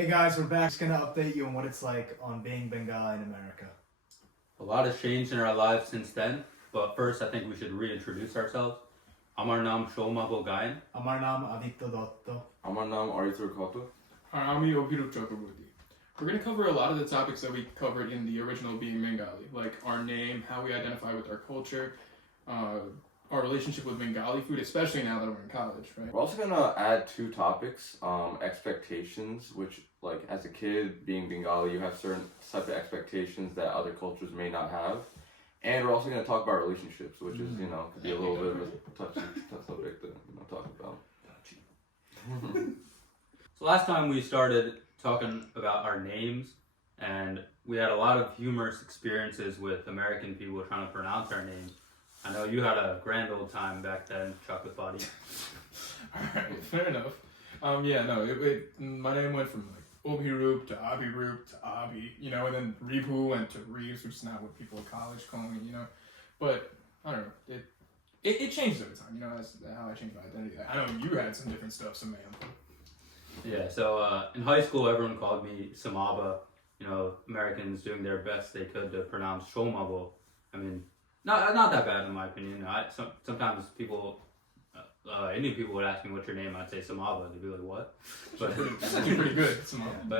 Hey guys, we're back. Just gonna update you on what it's like on being Bengali in America. A lot has changed in our lives since then, but first I think we should reintroduce ourselves. আমার নাম সৌমাব গায়েন। আমার নাম আদিত্য দত্ত। আমার নাম অরিত্র কত। আমি Abhirup Chakraborty. We're going to cover a lot of the topics that we covered in the original Being Bengali, like our name, how we identify with our culture, our relationship with Bengali food, especially now that we're in college, right? We're also gonna add two topics, expectations, which like as a kid being Bengali, you have certain type of expectations that other cultures may not have. And we're also gonna talk about relationships, which is, could be a little bit of a touchy subject to talk about. So last time we started talking about our names, and we had a lot of humorous experiences with American people trying to pronounce our names. I know you had a grand old time back then, Chocolate Body. Alright, fair enough. My name went from like Obiroop to Abi, and then Reevu went to Reeves, which is not what people in college call me, But, I don't know, it changed over time, that's how I changed my identity. I know you had some different stuff, Sam. Yeah, so in high school everyone called me Samaba, Americans doing their best they could to pronounce Shomabo. I mean, not that bad in my opinion. Sometimes people, Indian people would ask me what's your name, I'd say Samaba, they'd be like, what? But That's actually pretty good, Samaba.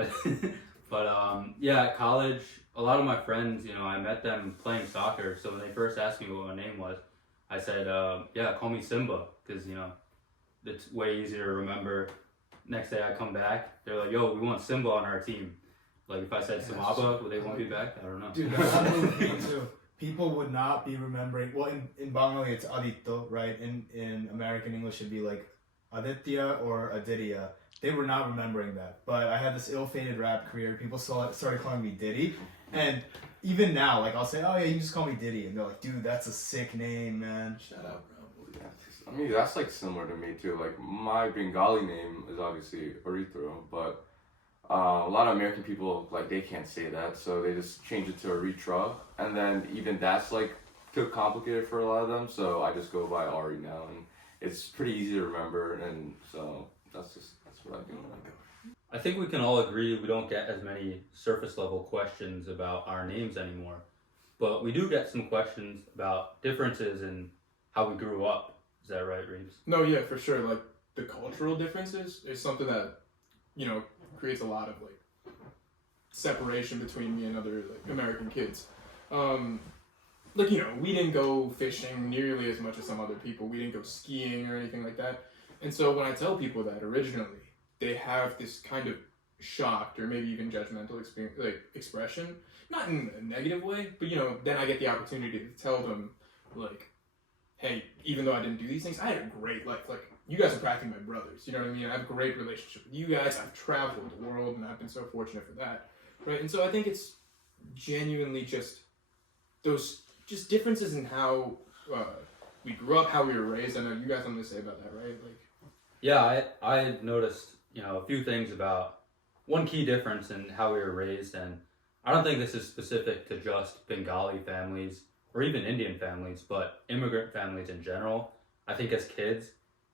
But yeah, at college, a lot of my friends, I met them playing soccer, so when they first asked me what my name was, I said, call me Simba, because, it's way easier to remember. Next day I come back, they're like, yo, we want Simba on our team. Like, if I said Samaba, would they want me back? I don't know. Dude, that's happened with me too. People would not be remembering. Well, in Bengali it's Aditya, right? In American English it'd be like Aditya or Aditya. They were not remembering that. But I had this ill-fated rap career. People started calling me Diddy, and even now, like I'll say, oh yeah, you just call me Diddy, and they're like, dude, that's a sick name, man. Shut up, bro. I mean, that's like similar to me too. Like my Bengali name is obviously Orithro, but a lot of American people, like, they can't say that, so they just change it to Aritra, and then even that's like too complicated for a lot of them, so I just go by Ari now, and it's pretty easy to remember, and so that's what I do. I think we can all agree we don't get as many surface level questions about our names anymore, but we do get some questions about differences in how we grew up. Is that right, Reeves? No, yeah, for sure. Like, the cultural differences is something that, creates a lot of, like, separation between me and other, like, American kids. We didn't go fishing nearly as much as some other people. We didn't go skiing or anything like that. And so when I tell people that originally, they have this kind of shocked or maybe even judgmental expression. Not in a negative way, but, then I get the opportunity to tell them, like, hey, even though I didn't do these things, I had a great life. Like, you guys are practically my brothers, you know what I mean? I have a great relationship with you guys. I've traveled the world, and I've been so fortunate for that, right? And so I think it's genuinely just those differences in how we grew up, how we were raised. I know you guys have something to say about that, right? Like, Yeah, I noticed, a few things about one key difference in how we were raised, and I don't think this is specific to just Bengali families or even Indian families, but immigrant families in general. I think as kids,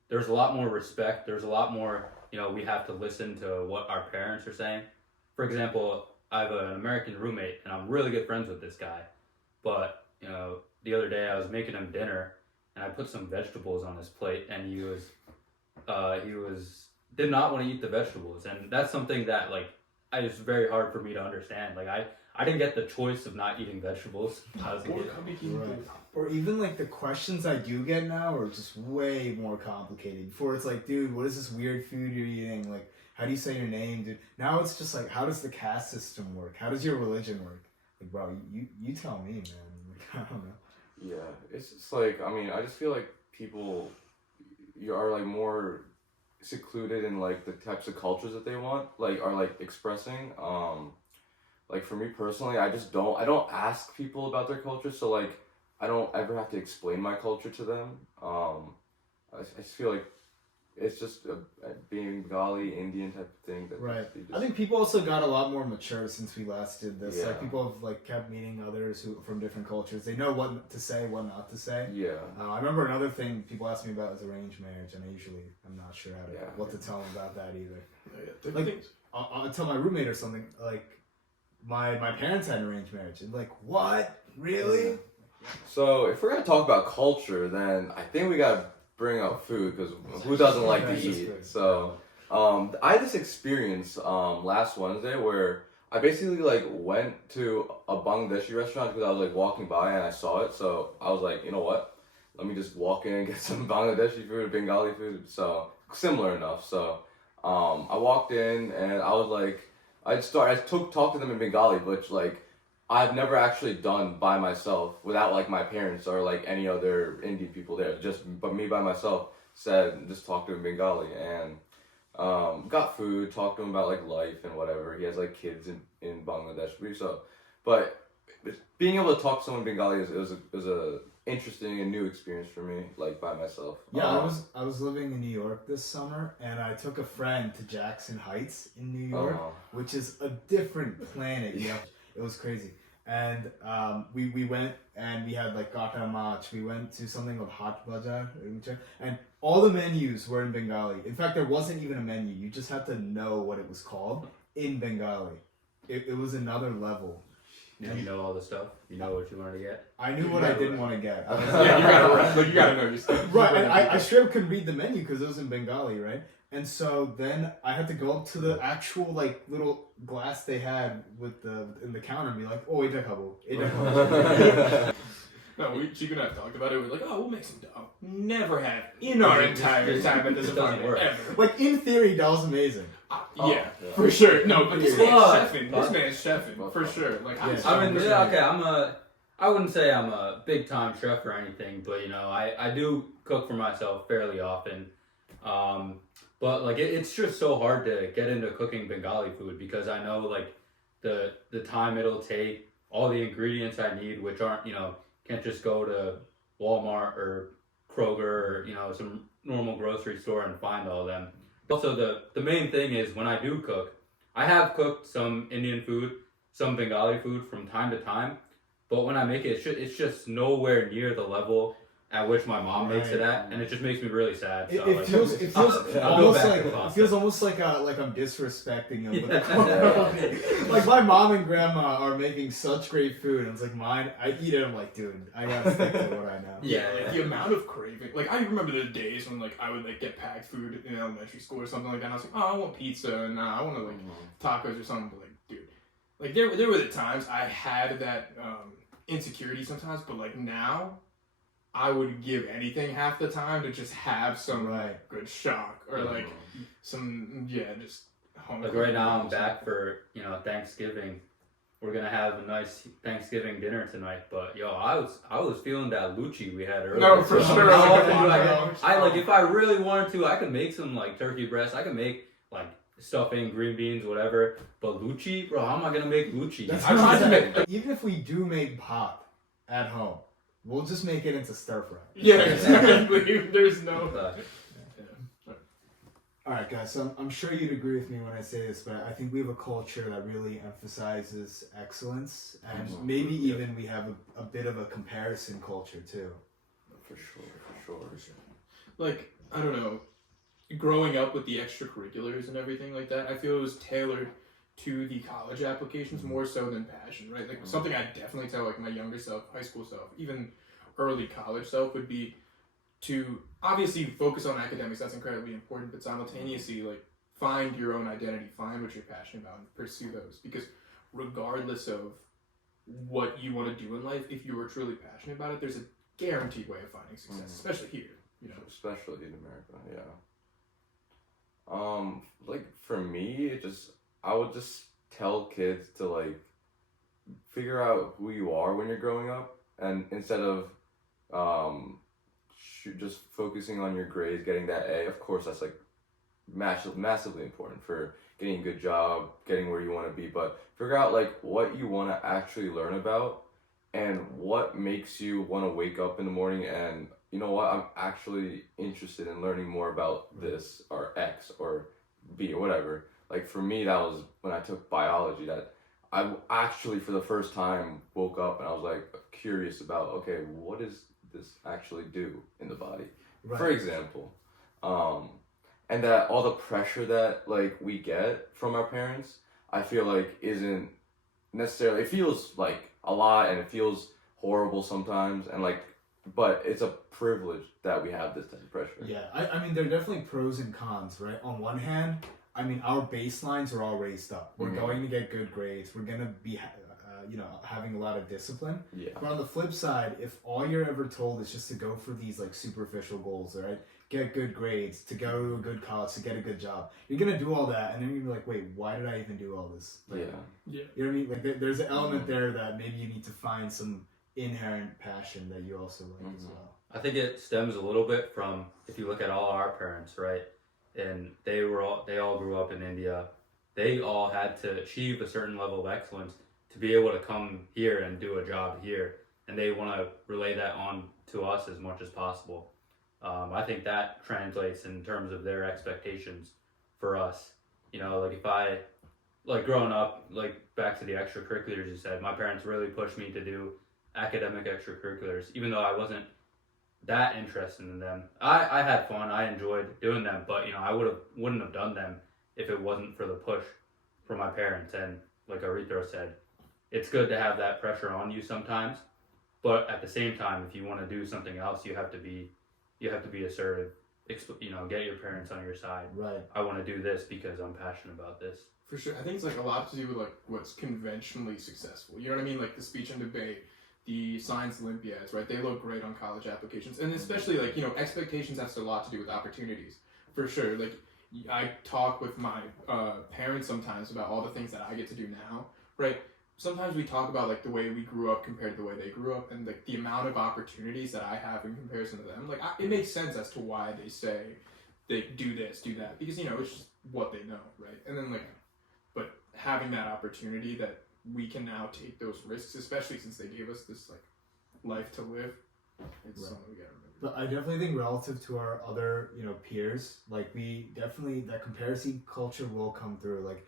there's a lot more respect. There's a lot more, we have to listen to what our parents are saying. For example, I have an American roommate, and I'm really good friends with this guy. But, the other day I was making him dinner, and I put some vegetables on his plate, and he did not want to eat the vegetables. And that's something that, like, it's very hard for me to understand. Like, I didn't get the choice of not eating vegetables. I was a kid. Right. Or even like the questions I do get now are just way more complicated. Before it's like, dude, what is this weird food you're eating? Like, how do you say your name, dude? Now it's just like, how does the caste system work? How does your religion work? Like, bro, you tell me, man. Like, I don't know. Yeah, it's just like, I mean, I just feel like people are like more secluded in like the types of cultures that they want, like, are like expressing. Like for me personally, I don't ask people about their culture, so like I don't ever have to explain my culture to them. I just feel like it's just a being Bengali, Indian type of thing. That Right. you I think people also got a lot more mature since we last did this. Yeah. Like people have like kept meeting others who from different cultures. They know what to say, what not to say. Yeah. I remember another thing people ask me about is arranged marriage, and I'm not sure what to tell them about that either. Like, I'll tell my roommate or something like, my parents had an arranged marriage, and like, what? Really? So if we're gonna talk about culture, then I think we gotta bring up food because who doesn't like to That's just eat? food. So I had this experience last Wednesday where I basically like went to a Bangladeshi restaurant because I was like walking by and I saw it. So I was like, you know what? Let me just walk in and get some Bangladeshi food, Bengali food. So similar enough. So I walked in and I was like, I talked to them in Bengali, which like I've never actually done by myself without like my parents or like any other Indian people there. But me by myself said just talk to him in Bengali and got food, talked to him about like life and whatever. He has like kids in Bangladesh, so but being able to talk to someone in Bengali was a interesting and new experience for me, like by myself. Yeah, I was living in New York this summer, and I took a friend to Jackson Heights in New York, which is a different planet. Yeah, it was crazy. And we went and we had like gata mach. We went to something called Hot Bazaar, and all the menus were in Bengali. In fact, there wasn't even a menu. You just had to know what it was called in Bengali. It was another level. You know all the stuff. You know what you wanted to get. I knew what I didn't want to get. You gotta know your stuff. Right, and I straight up couldn't read the menu because it was in Bengali, right? And so then I had to go up to the actual like little glass they had in the counter and be like, oh, ita kabo. No, Chico and I talked about it. We were like, oh, we'll make some dough. Never have in our entire time at this apartment ever. Like in theory, that was amazing. Yeah, for sure. No, but this man's Fuck. chefing. This man's chefing for sure. Like, Yeah. I mean, yeah, okay, I wouldn't say I'm a big time chef or anything, but you know, I do cook for myself fairly often. But like it's just so hard to get into cooking Bengali food because I know like the time it'll take, all the ingredients I need, which aren't, you know, can't just go to Walmart or Kroger or, you know, some normal grocery store and find all of them. Also, the main thing is when I do cook, I have cooked some Indian food, some Bengali food from time to time, but when I make it, it's just nowhere near the level at which my mom makes it at, and it just makes me really sad. So, It feels almost like I'm disrespecting them. But like my mom and grandma are making such great food, and it's like mine. I eat it. I'm like, dude, I gotta stick to what I know. Yeah, like the amount of craving. Like I remember the days when like I would like get packed food in elementary school or something like that. And I was like, oh, I want pizza, and I want to like tacos or something. But like, dude, like there were the times I had that insecurity sometimes, but like now. I would give anything half the time to just have some good shock or like some just home. Like right now I'm back for, you know, Thanksgiving. We're gonna have a nice Thanksgiving dinner tonight, but yo, I was feeling that luchi we had earlier. No, for sure. I like if I really wanted to, I could make some like turkey breast. I could make like stuffing, green beans, whatever. But luchi, bro, how am I gonna make luchi? I'm trying to make. Even if we do make pop at home. We'll just make it into stir fry. Yeah, exactly. There's no. All right, guys. So I'm sure you'd agree with me when I say this, but I think we have a culture that really emphasizes excellence, and maybe even we have a bit of a comparison culture too. For sure. Like I don't know, growing up with the extracurriculars and everything like that, I feel it was tailored to the college applications more so than passion, right? Like something I definitely tell like my younger self, high school self, even early college self would be to obviously focus on academics. That's incredibly important, but simultaneously like find your own identity, find what you're passionate about, and pursue those. Because regardless of what you want to do in life, if you are truly passionate about it, there's a guaranteed way of finding success, especially here. You know, especially in America, yeah. Like for me, I would just tell kids to like figure out who you are when you're growing up, and instead of just focusing on your grades, getting that A. Of course, that's like massively important for getting a good job, getting where you want to be. But figure out like what you want to actually learn about, and what makes you want to wake up in the morning and you know what, I'm actually interested in learning more about this or X or B or whatever. Like for me, that was when I took biology that I actually for the first time woke up and I was like curious about, okay, what does this actually do in the body? Right. For example, and that all the pressure that like we get from our parents, I feel like isn't necessarily, it feels like a lot and it feels horrible sometimes and like, but it's a privilege that we have this type of pressure. Yeah, I mean, there are definitely pros and cons, right? On one hand, I mean, our baselines are all raised up. We're going to get good grades. We're going to be, having a lot of discipline. Yeah. But on the flip side, if all you're ever told is just to go for these like superficial goals, right? Get good grades, to go to a good college, to get a good job, you're going to do all that. And then you're gonna be like, wait, why did I even do all this? Like, Yeah. You know what I mean? Like there's an element there that maybe you need to find some inherent passion that you also like as well. I think it stems a little bit from, if you look at all our parents, right? And they all grew up in India. They all had to achieve a certain level of excellence to be able to come here and do a job here. And they want to relay that on to us as much as possible. I think that translates in terms of their expectations for us. You know, like if I, like growing up, like back to the extracurriculars you said, my parents really pushed me to do academic extracurriculars, even though I wasn't that interested in them. I had fun, I enjoyed doing them, but you know, I wouldn't have done them if it wasn't for the push from my parents. And like Arithro said, it's good to have that pressure on you sometimes, but at the same time, if you want to do something else, you have to be assertive. You know, get your parents on your side. Right. I want to do this because I'm passionate about this. For sure. I think it's like a lot to do with like what's conventionally successful. You know what I mean? Like the speech and debate, the science Olympiads, right? They look great on college applications. And especially like, you know, expectations has a lot to do with opportunities. For sure. Like I talk with my parents sometimes about all the things that I get to do now, right? Sometimes we talk about like the way we grew up compared to the way they grew up and like the amount of opportunities that I have in comparison to them. Like it makes sense as to why they say they do this, do that, because, you know, it's just what they know, right? And then like, but having that opportunity that we can now take those risks, especially since they gave us this like life to live, it's something we gotta remember. But I definitely think relative to our other, you know, peers, like we definitely, that comparison culture will come through. Like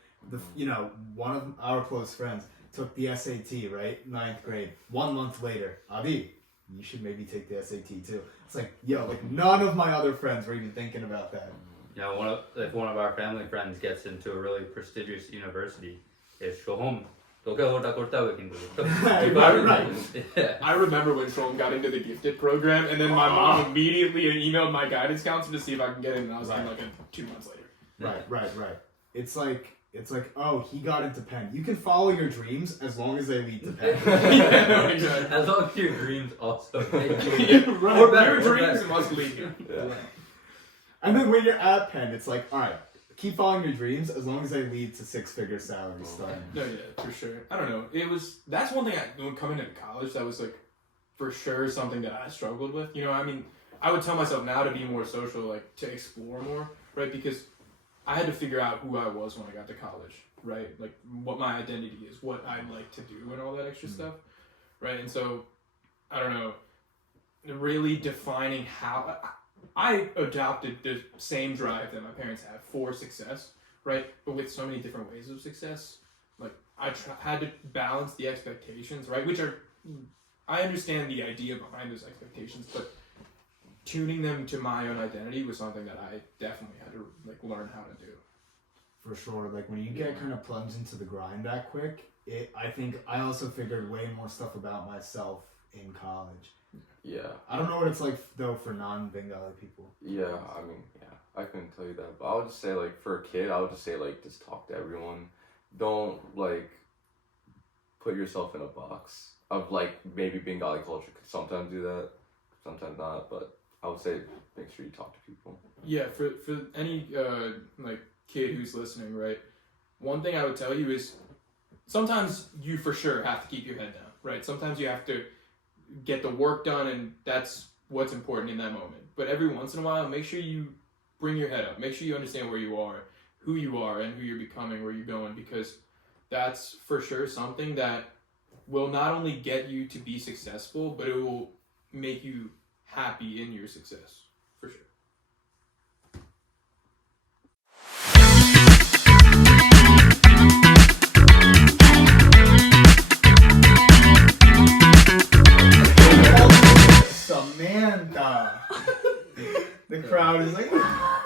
one of our close friends took the SAT, right? 9th grade. 1 month later, Adi, you should maybe take the SAT too. It's like, yo, like none of my other friends were even thinking about that. You know, if one of our family friends gets into a really prestigious university, it's go home. Right. Yeah. I remember when Shulman got into the gifted program, and then my mom immediately emailed my guidance counselor to see if I can get in, and I was in like 2 months later. Right. It's like, oh, he got into Penn. You can follow your dreams as long as they lead to Penn. Exactly. As long as your dreams also make Yeah, right. Or better, Your or dreams better. must lead you. Yeah. And then when you're at Penn, it's like, all right, keep following your dreams as long as they lead to 6-figure salaries starting. No, yeah, for sure. I don't know. That's one thing when coming into college, that was like, for sure something that I struggled with. You know, I mean, I would tell myself now to be more social, like to explore more, right? Because I had to figure out who I was when I got to college, right? Like what my identity is, what I like to do, and all that extra stuff, right? And so, I don't know, really defining how I adopted the same drive that my parents have for success, right? But with so many different ways of success, like I had to balance the expectations, right? Which are, I understand the idea behind those expectations, but tuning them to my own identity was something that I definitely had to like learn how to do. For sure. Like when you get kind of plunged into the grind that quick, I think I also figured way more stuff about myself in college. Yeah. I don't know what it's like though for non-Bengali people. Yeah, I mean, yeah, I couldn't tell you that. But I would just say, like, for a kid, I would just say, like, just talk to everyone. Don't, like, put yourself in a box of, like, maybe Bengali culture could sometimes do that, sometimes not. But I would say make sure you talk to people. Yeah, for any, like, kid who's listening, right? One thing I would tell you is sometimes you for sure have to keep your head down, right? Sometimes you have to get the work done, and that's what's important in that moment. But every once in a while, make sure you bring your head up. Make sure you understand where you are, and who you're becoming, where you're going, because that's for sure something that will not only get you to be successful, but it will make you happy in your success, for sure. Samantha. The crowd is like.